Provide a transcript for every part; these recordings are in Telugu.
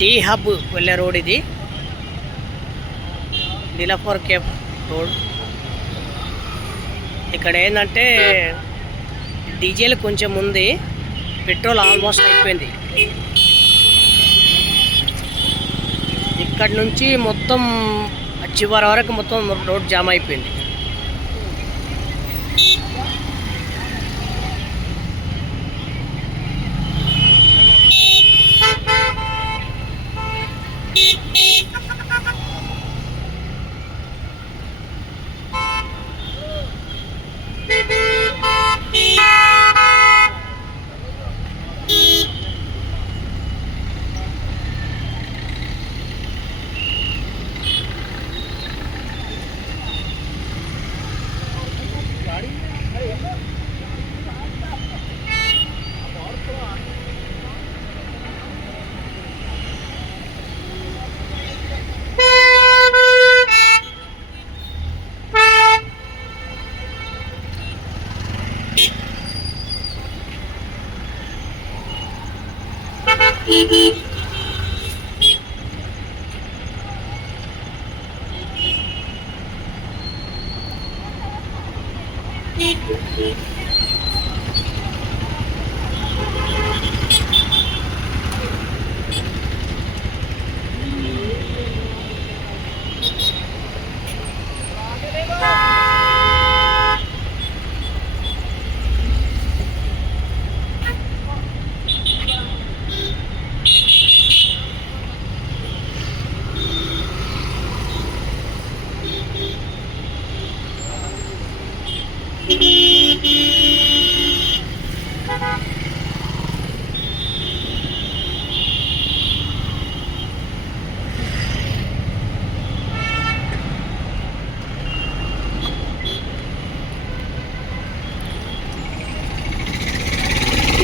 డి హబ్ వెళ్ళే రోడ్ ఇది, నీలాపూర్ కేప్ రోడ్. ఇక్కడ ఏంటంటే డీజిల్ కొంచెం ఉంది, పెట్రోల్ ఆల్మోస్ట్ అయిపోయింది. ఇక్కడ నుంచి మొత్తం చివరి వరకు మొత్తం రోడ్ జామ్ అయిపోయింది.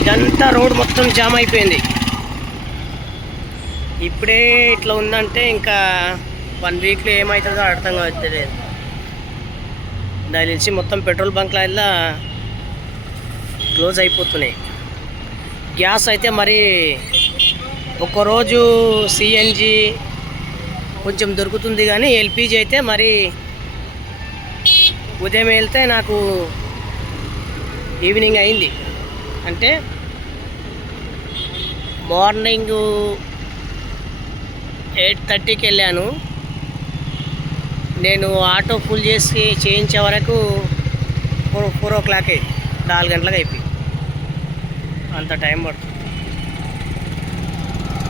ఇదంతా రోడ్ మొత్తం జామ్ అయిపోయింది. ఇప్పుడే ఇట్లా ఉందంటే ఇంకా 1 వీక్లో ఏమవుతుందో అర్థం కావట్లేదు. దాని నుంచి మొత్తం పెట్రోల్ బంక్ల క్లోజ్ అయిపోతున్నాయి. గ్యాస్ అయితే మరి ఒక్కరోజు సిఎన్జి కొంచెం దొరుకుతుంది, కానీ ఎల్పిజి అయితే మరి ఉదయం వెళ్తే నాకు ఈవినింగ్ అయింది. అంటే మార్నింగ్ 8:30కి వెళ్ళాను, నేను ఆటో ఫుల్ చేసి చేయించే వరకు 4 o'clock అయింది, 4 గంటలకు అయిపోయి. అంత టైం పడుతుంది.